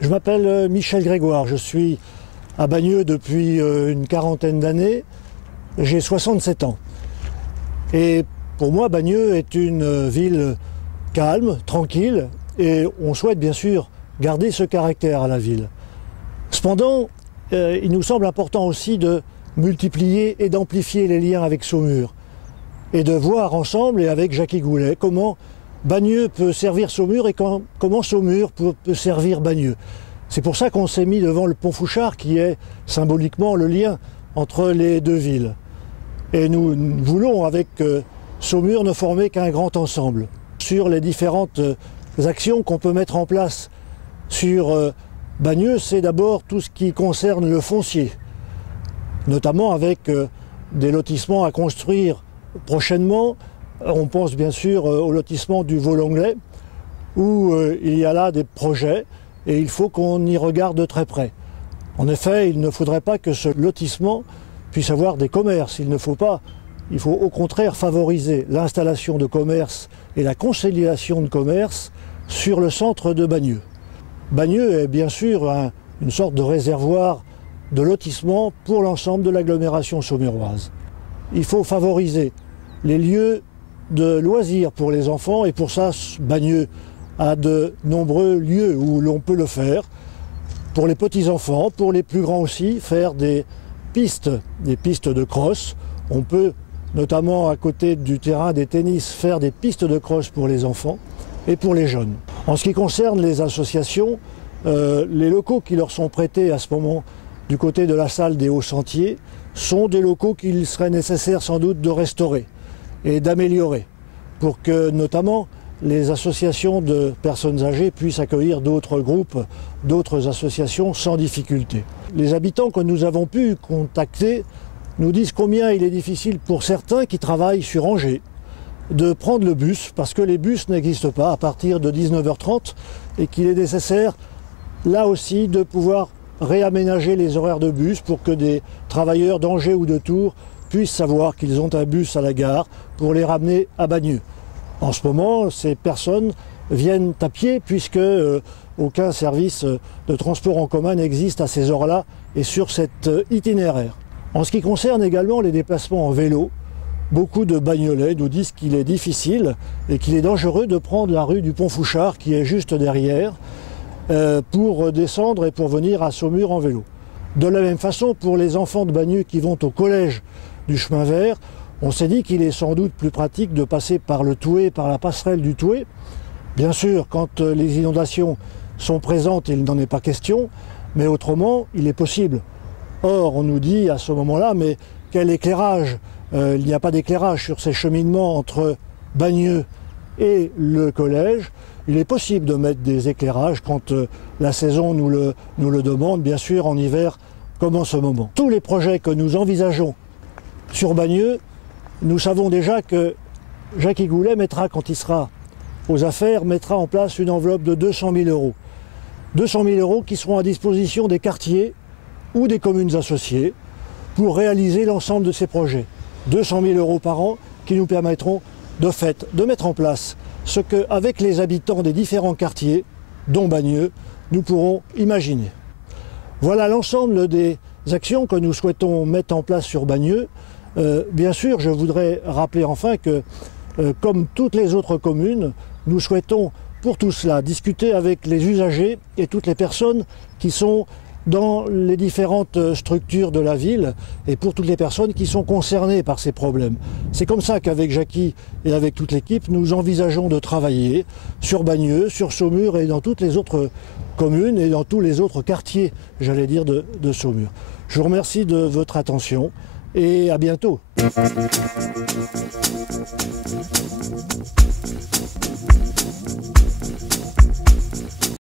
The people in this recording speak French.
Je m'appelle Michel Grégoire, je suis à Bagneux depuis une quarantaine d'années, j'ai 67 ans. Et pour moi, Bagneux est une ville calme, tranquille, et on souhaite bien sûr garder ce caractère à la ville. Cependant, il nous semble important aussi de multiplier et d'amplifier les liens avec Saumur, et de voir ensemble, et avec Jacky Goulet, comment Bagneux peut servir Saumur et comment Saumur peut servir Bagneux. C'est pour ça qu'on s'est mis devant le pont Fouchard qui est symboliquement le lien entre les deux villes. Et nous voulons avec Saumur ne former qu'un grand ensemble. Sur les différentes actions qu'on peut mettre en place sur Bagneux, c'est d'abord tout ce qui concerne le foncier, notamment avec des lotissements à construire prochainement. On pense bien sûr au lotissement du Veau-l'Anglais, où il y a là des projets et il faut qu'on y regarde de très près. En effet, il ne faudrait pas que ce lotissement puisse avoir des commerces. Il faut au contraire favoriser l'installation de commerces et la consolidation de commerces sur le centre de Bagneux. Bagneux est bien sûr une sorte de réservoir de lotissement pour l'ensemble de l'agglomération saumuroise. Il faut favoriser les lieux de loisirs pour les enfants et pour ça, Bagneux a de nombreux lieux où l'on peut le faire. Pour les petits-enfants, pour les plus grands aussi, faire des pistes de cross. On peut, notamment à côté du terrain des tennis, faire des pistes de cross pour les enfants et pour les jeunes. En ce qui concerne les associations, les locaux qui leur sont prêtés à ce moment du côté de la salle des Hauts Sentiers sont des locaux qu'il serait nécessaire sans doute de restaurer et d'améliorer pour que notamment les associations de personnes âgées puissent accueillir d'autres groupes, d'autres associations sans difficulté. Les habitants que nous avons pu contacter nous disent combien il est difficile pour certains qui travaillent sur Angers de prendre le bus parce que les bus n'existent pas à partir de 19h30 et qu'il est nécessaire là aussi de pouvoir réaménager les horaires de bus pour que des travailleurs d'Angers ou de Tours puissent savoir qu'ils ont un bus à la gare pour les ramener à Bagneux. En ce moment, ces personnes viennent à pied puisque aucun service de transport en commun n'existe à ces heures-là et sur cet itinéraire. En ce qui concerne également les déplacements en vélo, beaucoup de Bagnolais nous disent qu'il est difficile et qu'il est dangereux de prendre la rue du Pont Fouchard qui est juste derrière pour descendre et pour venir à Saumur en vélo. De la même façon, pour les enfants de Bagneux qui vont au collège du chemin vert, on s'est dit qu'il est sans doute plus pratique de passer par le Toué, par la passerelle du Toué. Bien sûr, quand les inondations sont présentes, il n'en est pas question, mais autrement, il est possible. Or, on nous dit à ce moment-là, mais quel éclairage? Il n'y a pas d'éclairage sur ces cheminements entre Bagneux et le collège. Il est possible de mettre des éclairages quand la saison nous le demande, bien sûr en hiver comme en ce moment. Tous les projets que nous envisageons sur Bagneux, nous savons déjà que Jacky Goulet mettra, quand il sera aux affaires, mettra en place une enveloppe de 200 000 euros. 200 000 euros qui seront à disposition des quartiers ou des communes associées pour réaliser l'ensemble de ces projets. 200 000 euros par an qui nous permettront de fait de mettre en place ce qu'avec les habitants des différents quartiers, dont Bagneux, nous pourrons imaginer. Voilà l'ensemble des actions que nous souhaitons mettre en place sur Bagneux. Bien sûr, je voudrais rappeler enfin que, comme toutes les autres communes, nous souhaitons pour tout cela discuter avec les usagers et toutes les personnes qui sont dans les différentes structures de la ville et pour toutes les personnes qui sont concernées par ces problèmes. C'est comme ça qu'avec Jacky et avec toute l'équipe, nous envisageons de travailler sur Bagneux, sur Saumur et dans toutes les autres communes et dans tous les autres quartiers, j'allais dire, de Saumur. Je vous remercie de votre attention et à bientôt.